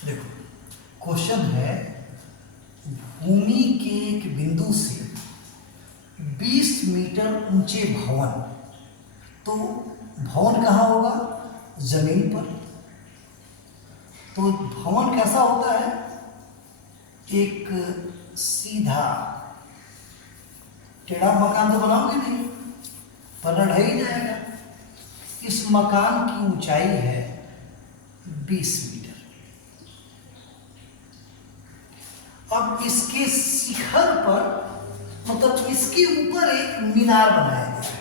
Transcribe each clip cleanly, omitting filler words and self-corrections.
देखो, क्वेश्चन है भूमि के एक बिंदु से 20 मीटर ऊंचे भवन। तो भवन कहाँ होगा? जमीन पर। तो भवन कैसा होता है? एक सीधा, टेढ़ा मकान तो बनाओगे नहीं, पर ढह ही जाएगा। इस मकान की ऊंचाई है 20 मीटर। अब इसके शिखर पर, मतलब इसके ऊपर एक मीनार बनाया गया है।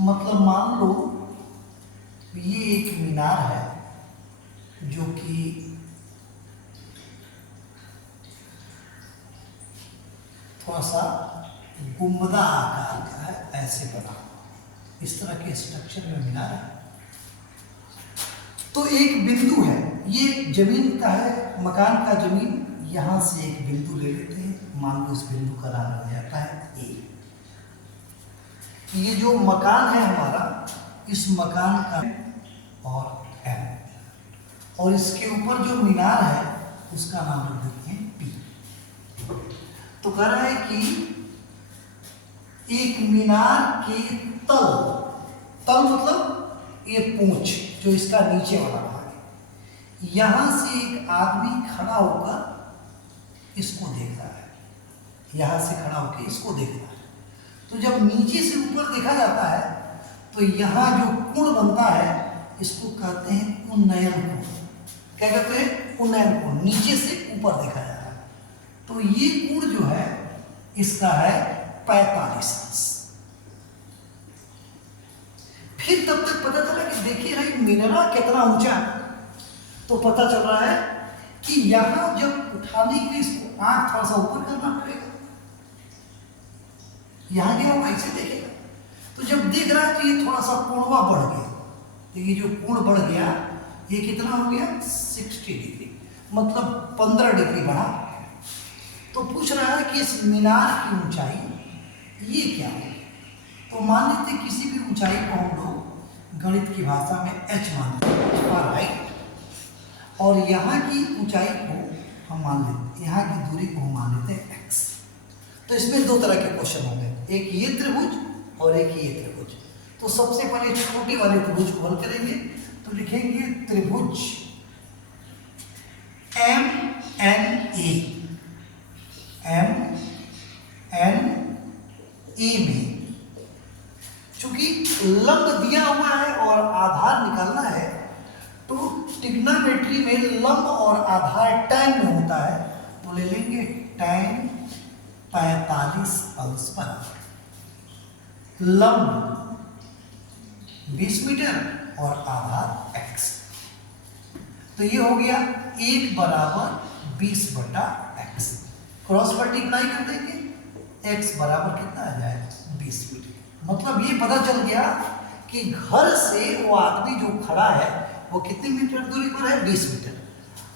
मतलब मान लो ये एक मीनार है जो कि थोड़ा सा गुंबदा आकार का है, ऐसे बना इस तरह के स्ट्रक्चर में मीनार है। तो एक बिंदु है, ये जमीन का है, मकान का जमीन, यहां से एक बिंदु ले लेते हैं। मान लो इस बिंदु का नाम हो जाता है ए। ये जो मकान है हमारा, इस मकान का और एम, और इसके ऊपर जो मीनार है उसका नाम रख देते हैं पी। तो कह रहा है कि एक मीनार के तल, तल मतलब ये पूंछ जो इसका नीचे वाला भाग है, यहां से एक आदमी खड़ा होकर इसको देख रहा है। यहां से खड़ा होकर इसको देख रहा है। तो जब नीचे से ऊपर देखा जाता है तो यहाँ जो कोण बनता है इसको कहते हैं उन्नयन कोण। क्या कहते हैं? उन्नयन कोण। नीचे से ऊपर देखा जा रहा है तो ये कोण जो है इसका है 45 अंश। फिर तब तक पता चला कि देखिए भाई मीनार कितना ऊंचा है। तो पता चल रहा है कि यहां जब उठाने के लिए इसको आंख थोड़ा सा ऊपर करना पड़ेगा। यहां गया वो ऐसे देखेगा, तो जब देख रहा है तो ये थोड़ा सा कोणवा बढ़ गया। तो ये जो कोण बढ़ गया ये कितना हो गया? 60 डिग्री, मतलब 15 डिग्री बढ़ा। तो पूछ रहा है कि इस मीनार की ऊंचाई ये क्या है? तो मान लेते किसी भी ऊंचाई को हम लोग गणित की भाषा में h मानते हैं, फॉर हाइट, और यहाँ की ऊंचाई को हम मान लेते, यहाँ की दूरी को हम मान लेते हैं x। तो इसमें दो तरह के क्वेश्चन होंगे, एक ये त्रिभुज और एक ये त्रिभुज। तो सबसे पहले छोटे वाले त्रिभुज को हल करेंगे। तो लिखेंगे त्रिभुज एम एन ए में चूंकि लंब दिया हुआ है और आधार निकालना है, तो ट्रिग्नोमेट्री में लंब और आधार tan में होता है। तो ले लेंगे tan 45 अंश बराबर लंब 20 मीटर और आधार x। तो ये हो गया 1 बराबर 20/x। क्रॉस मल्टीप्लाई कर देंगे, x बराबर कितना आ जाएगा? 20 मीटर। मतलब ये पता चल गया कि घर से वो आदमी जो खड़ा है वो कितने मीटर दूरी पर है? 20 मीटर।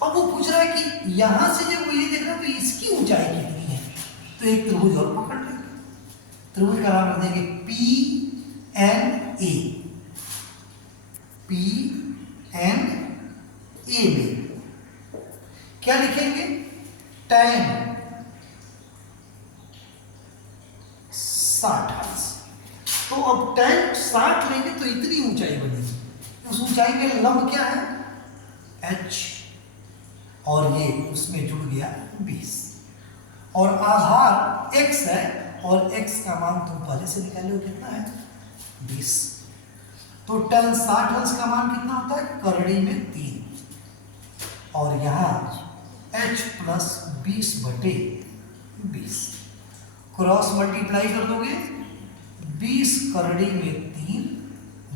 अब वो पूछ रहा है कि यहां से जब वो ये देख रहा है तो इसकी ऊंचाई कितनी है? तो एक त्रिभुज और पकड़ लेंगे। त्रिभुज का नाम रख देंगे PNA। PNA में क्या लिखेंगे? tan 60 अंश। तो अब tan 60 लेंगे तो इतनी ऊंचाई बनेगी। उस ऊंचाई में लंब क्या है? h, और ये उसमें जुड़ गया 20, और आधार x है, और x का मान तुम पहले से निकाले हो, कितना है? 20। तो tan 60 अंश का मान कितना होता है? करड़ी में 3, और यहाँ h प्लस 20/20। क्रॉस मल्टीप्लाई कर दोगे, 20 करड़ी में 3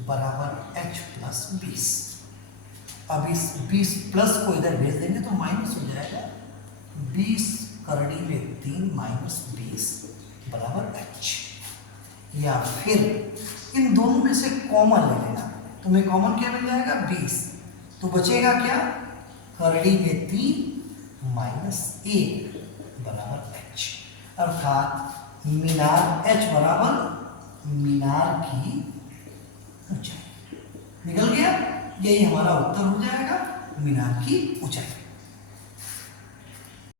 बराबर h प्लस 20। अब इस 20 प्लस को इधर भेज देंगे तो माइनस हो जाएगा। 20 करड़ी में 3 माइनस 20 बराबर h। या फिर इन दोनों में से कॉमन ले लेना, तुम्हें कॉमन क्या मिल जाएगा? 20। तो बचेगा क्या? करड़ी में 3 माइनस 1 बराबर h। अर्थात मीनार h बराबर मीनार की ऊंचाई। निकल गया? यही हमारा उत्तर हो जाएगा। मीनार की ऊंचाई।